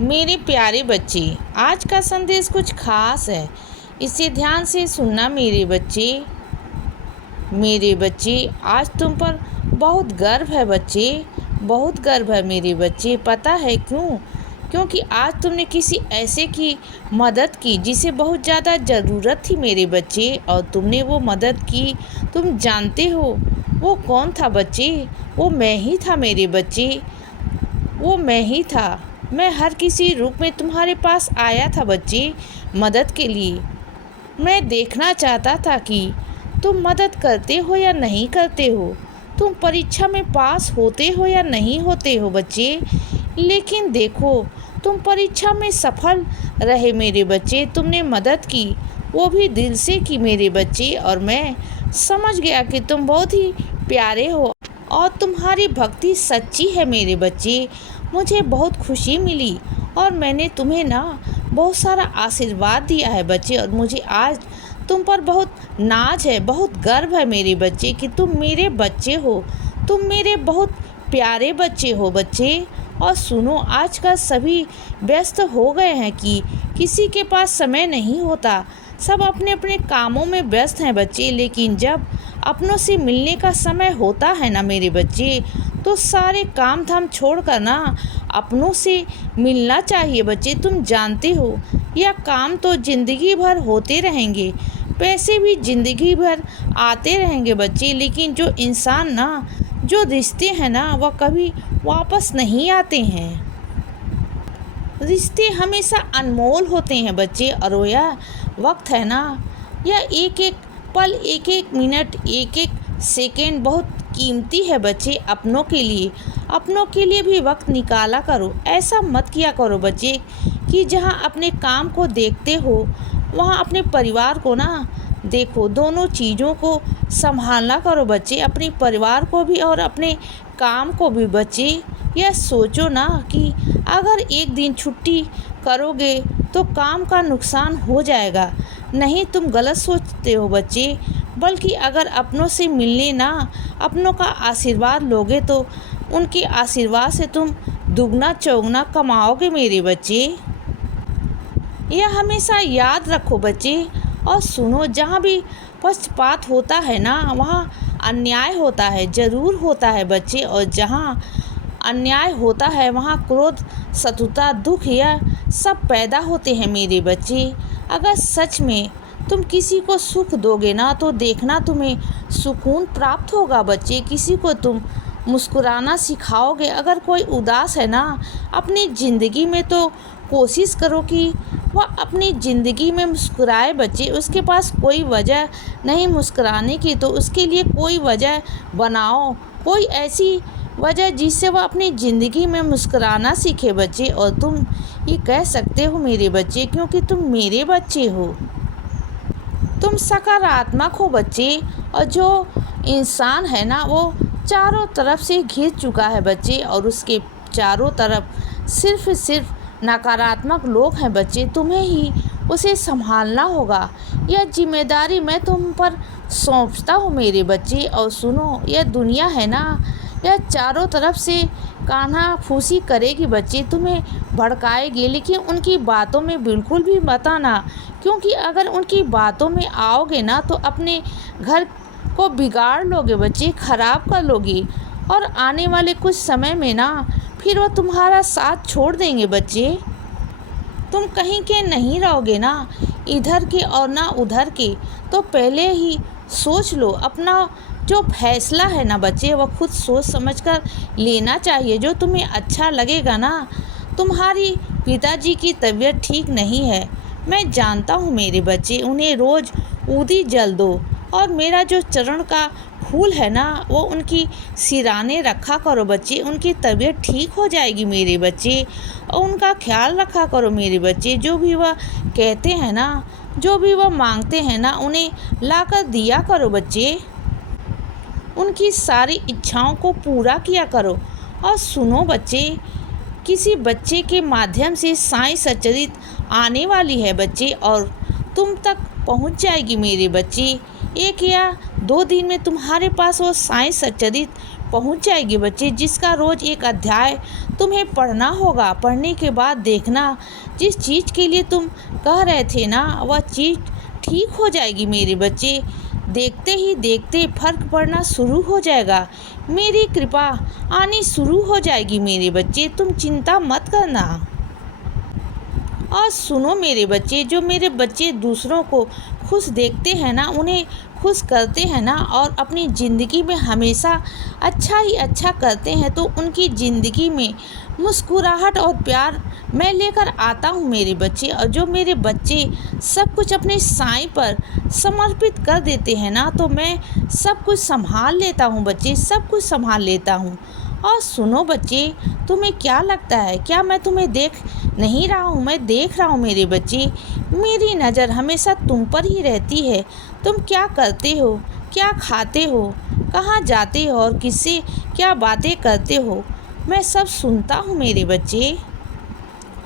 मेरे प्यारे बच्चे, आज का संदेश कुछ खास है। इसे ध्यान से सुनना मेरे बच्चे। मेरे बच्चे, आज तुम पर बहुत गर्व है बच्चे, बहुत गर्व है मेरे बच्चे। पता है क्यों? क्योंकि आज तुमने किसी ऐसे की मदद की जिसे बहुत ज़्यादा ज़रूरत थी मेरे बच्चे, और तुमने वो मदद की। तुम जानते हो वो कौन था बच्चे? वो मैं ही था मेरे बच्चे, वो मैं ही था। मैं हर किसी रूप में तुम्हारे पास आया था बच्चे, मदद के लिए। मैं देखना चाहता था कि तुम मदद करते हो या नहीं करते हो, तुम परीक्षा में पास होते हो या नहीं होते हो बच्चे। लेकिन देखो, तुम परीक्षा में सफल रहे मेरे बच्चे। तुमने मदद की, वो भी दिल से की मेरे बच्चे, और मैं समझ गया कि तुम बहुत ही प्यारे हो और तुम्हारी भक्ति सच्ची है मेरे बच्चे। मुझे बहुत खुशी मिली और मैंने तुम्हें ना बहुत सारा आशीर्वाद दिया है बच्चे, और मुझे आज तुम पर बहुत नाज है, बहुत गर्व है मेरे बच्चे कि तुम मेरे बच्चे हो। तुम मेरे बहुत प्यारे बच्चे हो बच्चे। और सुनो, आजकल सभी व्यस्त हो गए हैं कि किसी के पास समय नहीं होता। सब अपने अपने कामों में व्यस्त हैं बच्चे, लेकिन जब अपनों से मिलने का समय होता है ना मेरे बच्चे, तो सारे काम धाम छोड़ कर ना अपनों से मिलना चाहिए बच्चे। तुम जानते हो, यह काम तो ज़िंदगी भर होते रहेंगे, पैसे भी ज़िंदगी भर आते रहेंगे बच्चे, लेकिन जो इंसान ना, जो रिश्ते हैं ना, वह कभी वापस नहीं आते हैं। रिश्ते हमेशा अनमोल होते हैं बच्चे, और यह वक्त है ना, यह एक एक पल, एक एक मिनट, एक एक सेकेंड बहुत कीमती है बच्चे। अपनों के लिए भी वक्त निकाला करो। ऐसा मत किया करो बच्चे कि जहां अपने काम को देखते हो वहां अपने परिवार को ना देखो। दोनों चीज़ों को संभालना करो बच्चे, अपने परिवार को भी और अपने काम को भी बच्चे। यह सोचो ना कि अगर एक दिन छुट्टी करोगे तो काम का नुकसान हो जाएगा। नहीं, तुम गलत सोचते हो बच्चे। बल्कि अगर अपनों से मिलने ना अपनों का आशीर्वाद लोगे तो उनके आशीर्वाद से तुम दुगना चौगुना कमाओगे मेरे बच्चे। यह हमेशा याद रखो बच्चे। और सुनो, जहाँ भी पक्षपात होता है ना, वहाँ अन्याय होता है, ज़रूर होता है बच्चे। और जहाँ अन्याय होता है वहाँ क्रोध, शत्रुता, दुख, यह सब पैदा होते हैं मेरे बच्चे। अगर सच में तुम किसी को सुख दोगे ना, तो देखना तुम्हें सुकून प्राप्त होगा बच्चे। किसी को तुम मुस्कुराना सिखाओगे। अगर कोई उदास है ना अपनी ज़िंदगी में, तो कोशिश करो कि वह अपनी ज़िंदगी में मुस्कुराए बच्चे। उसके पास कोई वजह नहीं मुस्कुराने की, तो उसके लिए कोई वजह बनाओ, कोई ऐसी वजह जिससे वह अपनी ज़िंदगी में मुस्कुराना सीखे बच्चे। और तुम ये कह सकते हो मेरे बच्चे, क्योंकि तुम मेरे बच्चे हो। तुम सकारात्मक हो बच्चे। और जो इंसान है ना, वो चारों तरफ से घिर चुका है बच्चे, और उसके चारों तरफ सिर्फ नकारात्मक लोग हैं बच्चे। तुम्हें ही उसे संभालना होगा। यह जिम्मेदारी मैं तुम पर सौंपता हूँ मेरे बच्चे। और सुनो, यह दुनिया है ना, यह चारों तरफ से कान्हा फूसी करेगी बच्चे, तुम्हें भड़काएगी, लेकिन उनकी बातों में बिल्कुल भी मत आना। क्योंकि अगर उनकी बातों में आओगे ना, तो अपने घर को बिगाड़ लोगे बच्चे, ख़राब कर लोगे। और आने वाले कुछ समय में ना फिर वो तुम्हारा साथ छोड़ देंगे बच्चे। तुम कहीं के नहीं रहोगे ना, इधर के और ना उधर के। तो पहले ही सोच लो। अपना जो फैसला है ना बच्चे, वह खुद सोच समझकर लेना चाहिए, जो तुम्हें अच्छा लगेगा ना। तुम्हारी पिताजी की तबीयत ठीक नहीं है, मैं जानता हूँ मेरे बच्चे। उन्हें रोज़ ऊदी जल दो, और मेरा जो चरण का फूल है ना, वो उनकी सिराने रखा करो बच्चे। उनकी तबीयत ठीक हो जाएगी मेरे बच्चे। और उनका ख्याल रखा करो मेरे बच्चे। जो भी वह कहते हैं ना, जो भी वह मांगते हैं ना, उन्हें लाकर दिया करो बच्चे। उनकी सारी इच्छाओं को पूरा किया करो। और सुनो बच्चे, किसी बच्चे के माध्यम से साईं सच्चरित आने वाली है बच्चे, और तुम तक पहुंच जाएगी मेरे बच्चे। 1 या 2 दिन में तुम्हारे पास वो साईं सच्चरित पहुंच जाएगी बच्चे, जिसका रोज़ एक अध्याय तुम्हें पढ़ना होगा। पढ़ने के बाद देखना, जिस चीज़ के लिए तुम कह रहे थे ना, वह चीज़ ठीक हो जाएगी मेरे बच्चे। देखते ही देखते फर्क पड़ना शुरू हो जाएगा, मेरी कृपा आनी शुरू हो जाएगी मेरे बच्चे, तुम चिंता मत करना। और सुनो मेरे बच्चे, जो मेरे बच्चे दूसरों को खुश देखते हैं ना, उन्हें खुश करते हैं ना, और अपनी ज़िंदगी में हमेशा अच्छा ही अच्छा करते हैं, तो उनकी ज़िंदगी में मुस्कुराहट और प्यार मैं लेकर आता हूँ मेरे बच्चे। और जो मेरे बच्चे सब कुछ अपने साईं पर समर्पित कर देते हैं ना, तो मैं सब कुछ संभाल लेता हूँ बच्चे, सब कुछ संभाल लेता हूँ। और सुनो बच्चे, तुम्हें क्या लगता है, क्या मैं तुम्हें देख नहीं रहा हूँ? मैं देख रहा हूँ मेरे बच्चे। मेरी नज़र हमेशा तुम पर ही रहती है। तुम क्या करते हो, क्या खाते हो, कहाँ जाते हो और किससे क्या बातें करते हो, मैं सब सुनता हूँ मेरे बच्चे।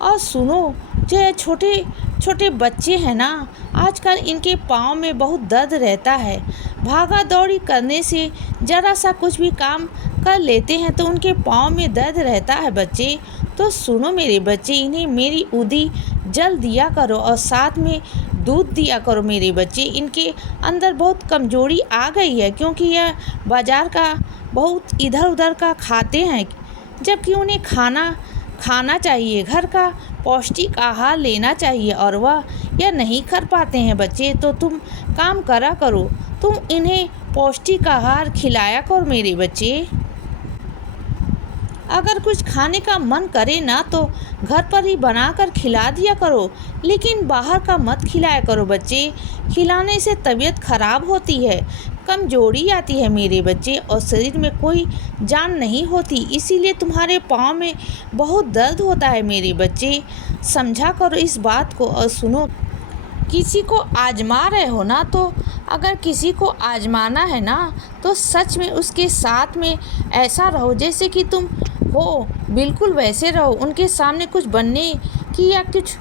और सुनो, जो छोटे छोटे बच्चे हैं ना, आजकल इनके पाँव में बहुत दर्द रहता है। भागा दौड़ी करने से ज़रा सा कुछ भी काम कर लेते हैं तो उनके पाँव में दर्द रहता है बच्चे। तो सुनो मेरे बच्चे, इन्हें मेरी उदी जल दिया करो और साथ में दूध दिया करो मेरे बच्चे। इनके अंदर बहुत कमज़ोरी आ गई है, क्योंकि यह बाज़ार का बहुत इधर उधर का खाते हैं, जबकि उन्हें खाना चाहिए, घर का पौष्टिक आहार लेना चाहिए, और वह यह नहीं कर पाते हैं बच्चे। तो तुम काम करा करो, तुम इन्हें पौष्टिक आहार खिलाया करो मेरे बच्चे। अगर कुछ खाने का मन करे ना, तो घर पर ही बनाकर खिला दिया करो, लेकिन बाहर का मत खिलाया करो बच्चे। खिलाने से तबीयत खराब होती है, कमजोरी आती है मेरे बच्चे, और शरीर में कोई जान नहीं होती, इसीलिए तुम्हारे पाँव में बहुत दर्द होता है मेरे बच्चे। समझा करो इस बात को। और सुनो, किसी को आजमा रहे हो ना, तो अगर किसी को आजमाना है ना, तो सच में उसके साथ में ऐसा रहो जैसे कि तुम हो, बिल्कुल वैसे रहो। उनके सामने कुछ बनने की या कुछ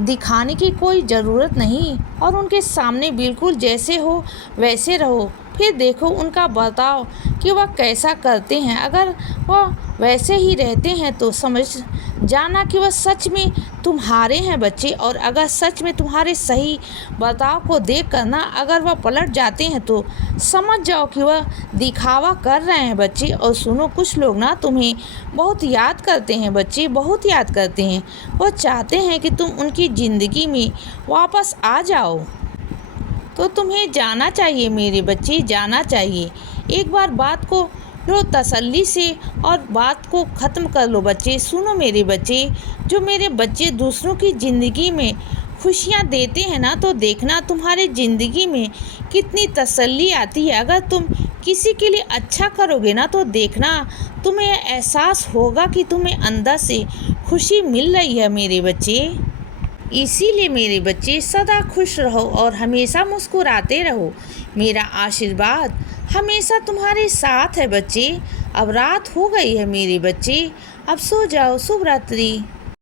दिखाने की कोई ज़रूरत नहीं, और उनके सामने बिल्कुल जैसे हो वैसे रहो। फिर देखो उनका बर्ताव कि वह कैसा करते हैं। अगर वह वैसे ही रहते हैं तो समझ जाना कि वह सच में तुम्हारे हैं बच्चे, और अगर सच में तुम्हारे सही बर्ताव को देख कर ना अगर वह पलट जाते हैं तो समझ जाओ कि वह दिखावा कर रहे हैं बच्चे। और सुनो, कुछ लोग ना तुम्हें बहुत याद करते हैं बच्चे, बहुत याद करते हैं। वो चाहते हैं कि तुम उनकी ज़िंदगी में वापस आ जाओ। तो तुम्हें जाना चाहिए मेरे बच्चे, जाना चाहिए। एक बार बात को लो तसल्ली से और बात को ख़त्म कर लो बच्चे। सुनो मेरे बच्चे, जो मेरे बच्चे दूसरों की ज़िंदगी में खुशियाँ देते हैं ना, तो देखना तुम्हारे ज़िंदगी में कितनी तसल्ली आती है। अगर तुम किसी के लिए अच्छा करोगे ना, तो देखना तुम्हें एहसास होगा कि तुम्हें अंदर से खुशी मिल रही है मेरे बच्चे। इसीलिए मेरे बच्चे सदा खुश रहो और हमेशा मुस्कुराते रहो। मेरा आशीर्वाद हमेशा तुम्हारे साथ है बच्चे। अब रात हो गई है मेरे बच्चे, अब सो जाओ। शुभ रात्रि।